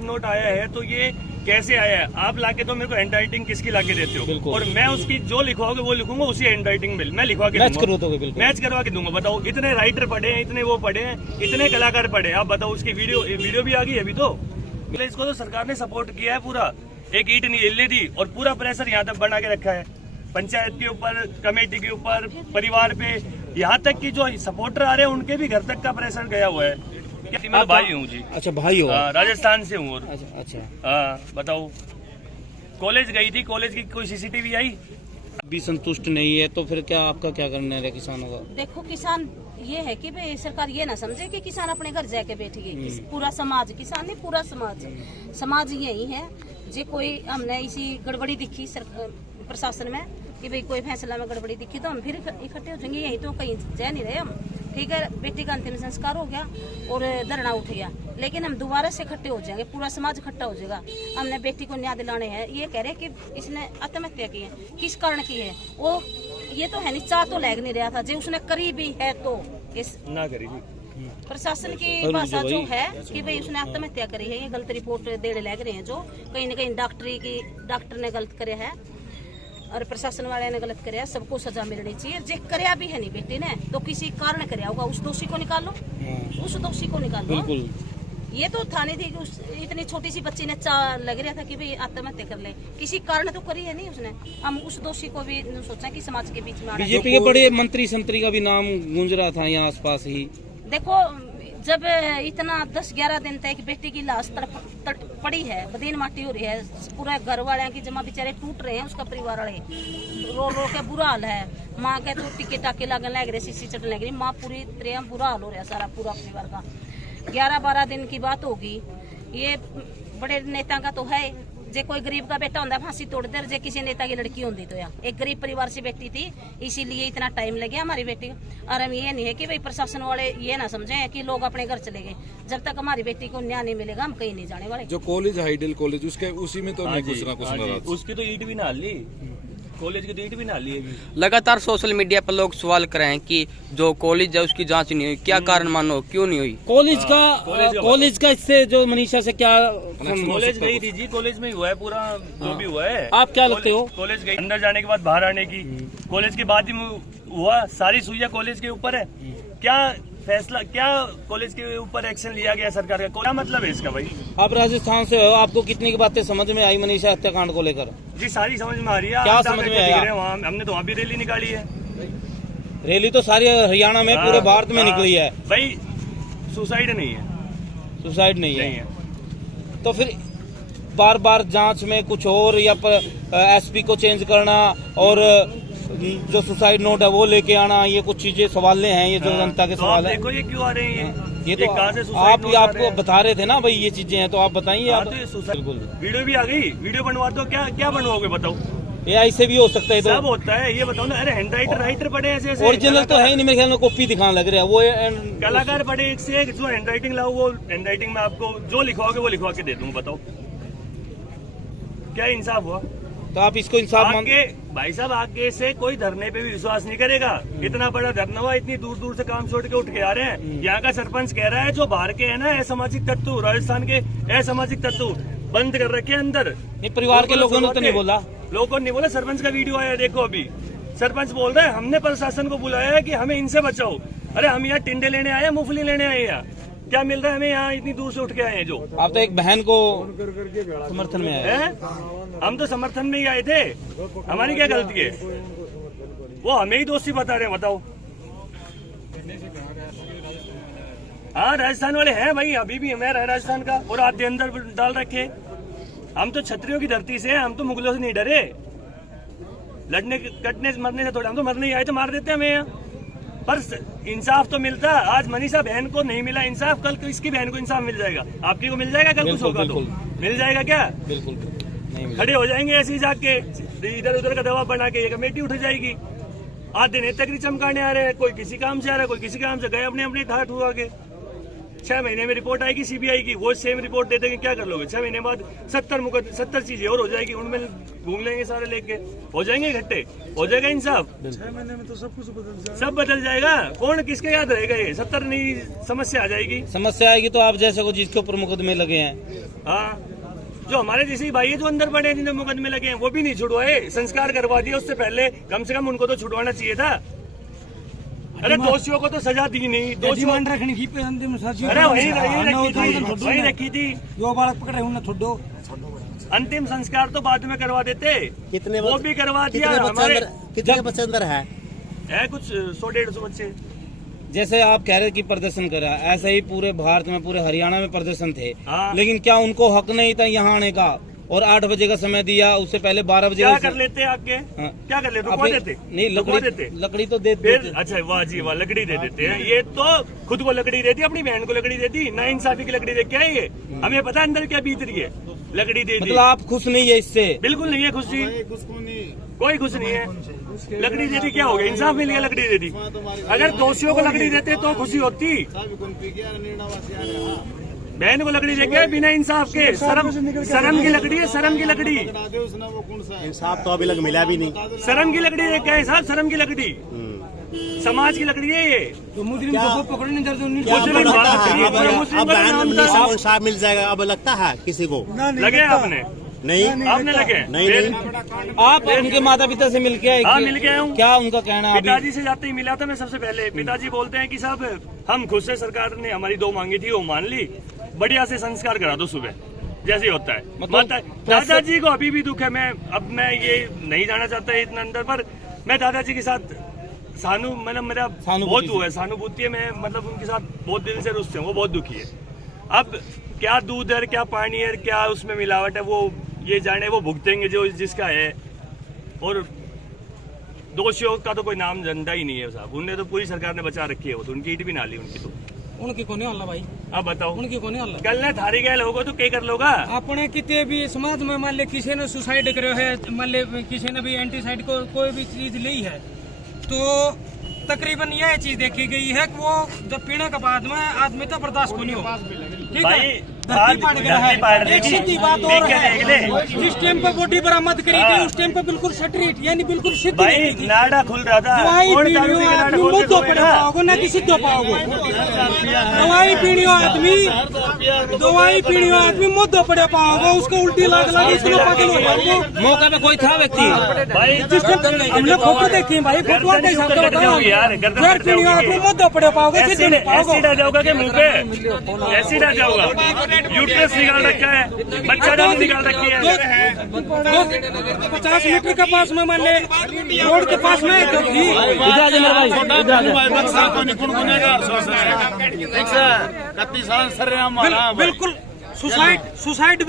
Note आया है तो ये कैसे आया है? आप लाके तो मेरे को हैंड राइटिंग किसकी लाके देते हो? और मैं उसकी जो लिखवाओगे वो लिखूंगा, उसी हैंड राइटिंग में मैं लिखवा के मैच करवा के दूंगा। बताओ, इतने राइटर पढ़े हैं, इतने वो पढ़े हैं, इतने कलाकार पढ़े हैं, आप बताओ उसकी वीडियो भी आ गई अभी। तो इसको तो सरकार ने सपोर्ट किया है पूरा, एक ईंट नहीं हिलने दी और पूरा प्रेशर यहाँ तक बना के रखा है, पंचायत के ऊपर, कमेटी के ऊपर, परिवार पे, यहाँ तक कि जो सपोर्टर आ रहे हैं उनके भी घर तक का प्रेशर गया हुआ है। मैं भाई हूँ जी। अच्छा, भाई हो? राजस्थान से हूँ। अच्छा, हाँ बताओ, कॉलेज गई थी, कॉलेज की कोई सीसीटीवी आई? भी संतुष्ट नहीं है तो फिर क्या आपका क्या करना है किसानों का? देखो, किसान ये है कि भाई सरकार ये ना समझे कि किसान अपने घर जाके बैठ गए। पूरा समाज, किसान नहीं पूरा समाज यही है। जे कोई हमने इसी गड़बड़ी दिखी प्रशासन में कि भाई कोई फैसला में गड़बड़ी दिखी तो हम फिर इकट्ठे हो जाएंगे। यही तो कहीं जा नहीं रहे हम। ठीक है, बेटी का अंतिम संस्कार हो गया और धरना उठ गया, लेकिन हम दोबारा से इकट्ठे हो जाएंगे, पूरा समाज इकट्ठा हो जाएगा। हमने बेटी को न्याय दिलाने हैं। ये कह रहे कि इसने आत्महत्या की है, किस कारण की है वो ये तो है नहीं, चाह तो लग नहीं रहा था। जो उसने करी भी है तो इस ना करी प्रशासन की भाषा जो है कि भाई उसने आत्महत्या करी है, ये गलत रिपोर्ट देने लग रहे हैं। जो कहीं न कहीं डॉक्टर ने गलत करे है और प्रशासन वाले ने गलत कराया, सबको सजा मिलनी चाहिए। जे कराया भी है नहीं बेटी ने तो किसी कारण कराया होगा, उस दोषी को निकालो, उस दोषी को निकालो। ये तो था नहीं थी कि इतनी छोटी सी बच्ची ने लग रहा था कि भाई आत्महत्या कर ले, किसी कारण तो करी है नहीं उसने। हम उस दोषी को भी सोचा कि समाज के बीच में बीजेपी के बड़े मंत्री का भी नाम गूंज रहा था यहाँ आसपास ही। देखो, जब इतना 10-11 दिन तक बेटी की लाश तड़प पड़ी है, बदीन माटी हो रही है, पूरा घर वाले की जमा बेचारे टूट रहे हैं, उसका परिवार वाले रो के बुरा हाल है। माँ के तो टिके टाके लगने लग रहे, सीसी चटने लग रही, माँ पूरी तरह बुरा हाल हो रहा है सारा पूरा परिवार का। 11-12 दिन की बात होगी। ये बड़े नेता का तो है, जे कोई गरीब का बेटा होता फांसी तोड़ दे, जे किसी नेता की लड़की होती तो यार एक गरीब परिवार से बेटी थी, इसीलिए इतना टाइम लग गया हमारी बेटी को। और हम ये नहीं है कि भाई प्रशासन वाले ये ना समझे कि लोग अपने घर चले गए। जब तक हमारी बेटी को न्याय नहीं मिलेगा हम कहीं नहीं जाने वाले। जो कॉलेज हाइडल कॉलेज उसके उसी में तो नहीं कुछ ना कुछ उसकी तो ईंट भी ना ली, कॉलेज की ईंट भी ना ली। लगातार सोशल मीडिया पर लोग सवाल कर रहे हैं कि जो कॉलेज है उसकी जांच नहीं हुई, क्या कारण मानो, क्यों नहीं हुई? कॉलेज का इससे जो मनीषा से क्या? कॉलेज गई थी जी, कॉलेज में ही हुआ है पूरा जो भी हुआ है। आप क्या लगते हो? कॉलेज गई, अंदर जाने के बाद बाहर आने की, कॉलेज के बाद ही हुआ, सारी सुइया कॉलेज के ऊपर है। क्या फैसला, क्या कॉलेज के ऊपर एक्शन लिया गया सरकार का, क्या मतलब है इसका? भाई आप राजस्थान से हो, आपको कितनी की बातें समझ में आई मनीषा हत्याकांड को लेकर? जी सारी समझ में आ रही है। क्या समझ में आया? हमने तो वहाँ भी रैली निकाली है। रैली तो सारी हरियाणा में, पूरे भारत में निकली है। भाई सुसाइड नहीं है, सुसाइड नहीं है। तो फिर बार बार जांच में कुछ और या एसपी को चेंज करना और जो सुसाइड नोट है वो लेके आना, ये कुछ चीजें सवाल हैं, ये जो जनता के सवाल है। देखो ये क्यों आ रहे हैं, ये तो आपको बता रहे थे ना भाई, ये चीजें हैं तो आप बताइए। आप बिल्कुल, वीडियो भी आ गई, वीडियो बनवा दो, क्या बनवाओगे बताओ? AI से भी हो सकता है, तो सब होता है, ये बताओ ना। अरे हैंड राइटर पढ़े ऐसे, ओरिजिनल तो है ही नहीं मेरे ख्याल में, कॉपी दिखाने लग रहा है वो। कलाकार पढ़े एक से एक, जो हैंड राइटिंग लाओ वो हैंड राइटिंग में आपको जो लिखवाओगे वो लिखवा के दे दूंगा। बताओ क्या इंसाफ हुआ? तो आप इसको इंसाफ मांगे? भाई साहब आगे से कोई धरने पे भी विश्वास नहीं करेगा। इतना बड़ा धरना हुआ, इतनी दूर दूर से काम छोड़ के उठ के आ रहे हैं। यहाँ का सरपंच कह रहा है जो बाहर के है ना असामाजिक तत्व, राजस्थान के असामाजिक तत्व बंद कर रखे अंदर। परिवार के लोगों ने तो नहीं बोला, लोगों ने बोला। सरपंच का वीडियो आया देखो अभी, सरपंच बोल रहे हैं हमने प्रशासन को बुलाया है कि हमें इनसे बचाओ। अरे हम यहाँ टिंडे लेने आए, मूंगफली लेने आए, यहाँ क्या मिल रहा है हमें? यहाँ इतनी दूर से उठ के आए हैं। जो आप तो एक बहन को समर्थन में आए हैं। हम तो समर्थन में ही आए थे, हमारी क्या गलती है? वो हमें ही दोषी बता रहे हैं। बताओ, हाँ राजस्थान वाले हैं भाई, अभी भी हमें राजस्थान का और आधे अंदर डाल रखे। हम तो क्षत्रियों की धरती से, हम तो मुगलों से नहीं डरे। लड़ने कटने मरने से थोड़े, हम तो मरने ही आए तो मार देते हमें यहाँ। पर इंसाफ तो मिलता। आज मनीषा बहन को नहीं मिला इंसाफ, कल किसकी बहन को इंसाफ मिल जाएगा? आपकी को मिल जाएगा, कल कुछ होगा तो मिल जाएगा क्या? बिल्कुल खड़े हो जाएंगे ऐसे ही जाके, इधर उधर का दबाव बना के ये कमेटी उठ जाएगी। आधे नेतागिरी चमकाने आ रहे हैं, कोई किसी काम से आ रहा है, कोई किसी काम से गए, अपने अपने ठाठ हुआ के। 6 महीने में रिपोर्ट आएगी सीबीआई की, वो सेम रिपोर्ट दे देंगे, क्या कर लोगे? 6 महीने बाद 70 चीजें और हो जाएगी, उनमें घूम लेंगे सारे लेके, हो जाएंगे इकट्ठे, हो जाएगा इंसाफ। 6 महीने में तो सब कुछ बदल जाएगा। सब बदल जाएगा, कौन किसके याद रहेगा? ये 70 नई समस्या आ जाएगी। समस्या आएगी तो आप जैसे को जिसके ऊपर मुकदमे लगे हैं, हाँ, जो हमारे जैसे ही भाई है जो अंदर पड़े हैं, जिन्हें मुकदमे लगे हैं, वो भी नहीं छुड़वाए, संस्कार करवा दिया। उससे पहले कम से कम उनको तो छुड़वाना चाहिए था। अरे दोषियों को तो सजा दी नहीं, दोषियों रखनी थी पे अंतिम सजा। अरे वही रखी थी, जो बालक पकड़े उन्हें छोड़ो। अंतिम संस्कार तो बाद में करवा देते, कितने वो भी करवा दिया। हमारे कितने बच्चे अंदर है कुछ 100-150 बच्चे। जैसे आप कह रहे कि प्रदर्शन करा, ऐसे ही पूरे भारत में, पूरे हरियाणा में प्रदर्शन थे, हाँ। लेकिन क्या उनको हक नहीं था यहाँ आने का? और 8 बजे का समय दिया, उससे पहले 12 बजे क्या कर लेते आगे? हाँ। क्या कर लेते? रुकवा देते? नहीं, लकड़ी तो दे फिर देते। अच्छा, वाह जी वाह, लकड़ी दे देते हैं। ये तो खुद को लकड़ी देती, अपनी बहन को लकड़ी देती, ना इंसाफी की लकड़ी दे के आई है। हमें पता अंदर क्या बीत रही है, लकड़ी दे दी। मतलब आप खुश नहीं है इससे? बिल्कुल नहीं है खुशी, कोई खुश नहीं है। लकड़ी दे दी क्या हो गया? इंसाफ मिल गया, लकड़ी दे दी। अगर दोषियों को लकड़ी देते तो खुशी होती, बहन को लकड़ी देके बिना इंसाफ के। शर्म की लकड़ी है, शर्म की लकड़ी। इंसाफ तो अभी लग मिला भी नहीं। शर्म की लकड़ी देके है साहब, शर्म की लकड़ी, समाज की लकड़ी है ये। तो मुजरिम को पकड़ने दर्ज नहीं। क्या आपको लगता है मुस्लिम अब का नाम था। अब इंसाफ मिल जाएगा? अब लगता है किसी को? लगे आपने? नहीं, आपने लगे? नहीं। आप उनके माता पिता से मिल के आए? हाँ, मिल के आया हूँ। क्या उनका कहना है? पिताजी से जाते ही मिला था मैं सबसे पहले। पिताजी बोलते हैं कि साहब हम खुद से, सरकार ने हमारी 2 मांगी थी, वो मान ली, बढ़िया से संस्कार करा दो सुबह, जैसे ही होता है। मतलब दादाजी को अभी भी दुख है। मैं ये नहीं जाना चाहता है इतना अंदर, पर मैं दादाजी के साथ मतलब मेरा बहुत हुआ है, सहानुभूति है। मैं मतलब उनके साथ बहुत दिल से रुष्ट हूँ, वो बहुत दुखी है। अब क्या दूध है, क्या पानी है, क्या उसमें मिलावट है, वो ये जाने, वो भुगतेंगे जो जिसका है। और दोषियों का तो कोई नाम जनता ही नहीं है साहब, उन्हें तो पूरी सरकार ने बचा रखी है, वो तो उनकी ईट भी ना ली उनकी तो। उनकी कोने वाला भाई, अब बताओ उनकी कोने वाला कल ने थारी गए लोगों तो क्या कर लोगा? अपने कितने भी समाज में मान ले किसी ने सुसाइड करो है, मान ले किसी ने भी एंटीसाइड को कोई भी चीज ली है, तो तकरीबन यह चीज देखी गई है कि वो जब पीने के बाद में आदमी तो बर्दाश्त को नहीं हो। ठीक भाई, है, धरती पाट गया है। एक सीधी बात और है, जिस टाइम पे बॉडी बरामद करी गई उस टाइम पे बिल्कुल स्ट्रेट, यानी बिल्कुल सीधी भाई नहीं थी। नाड़ा खुल रहा था, दवाई कौन पीनी दारू हो पी के नाड़ा आदमी खोल के मुद्दों सोएगा? पड़े पाओगे ना कि सिद्धो पाओगे। दवाई पीनी हो आदमी, दवाई पीनी हो आदमी मुद्दों पड़े पाओगे, उसको उल्टी लग उसको पागल हो जाओगे। मौका पे कोई था व्यक्ति? भाई जिस टाइम हमने फोटो देखी है भाई, फोटो के हिसाब से बताओ यार, गर्दन यार, पीनी हो आदमी मुद्दों पड़े पाओगे, सिद्धो नहीं पाओगे। एसिड आ जाओगा के मुंह पे, एसिड आ जाओगा। यूट्रस निकाल रखा है, बच्चा दानी निकाल रखी है। 50 मीटर के पास में मान ले, रोड के पास में जो थी, बिल्कुल सुसाइड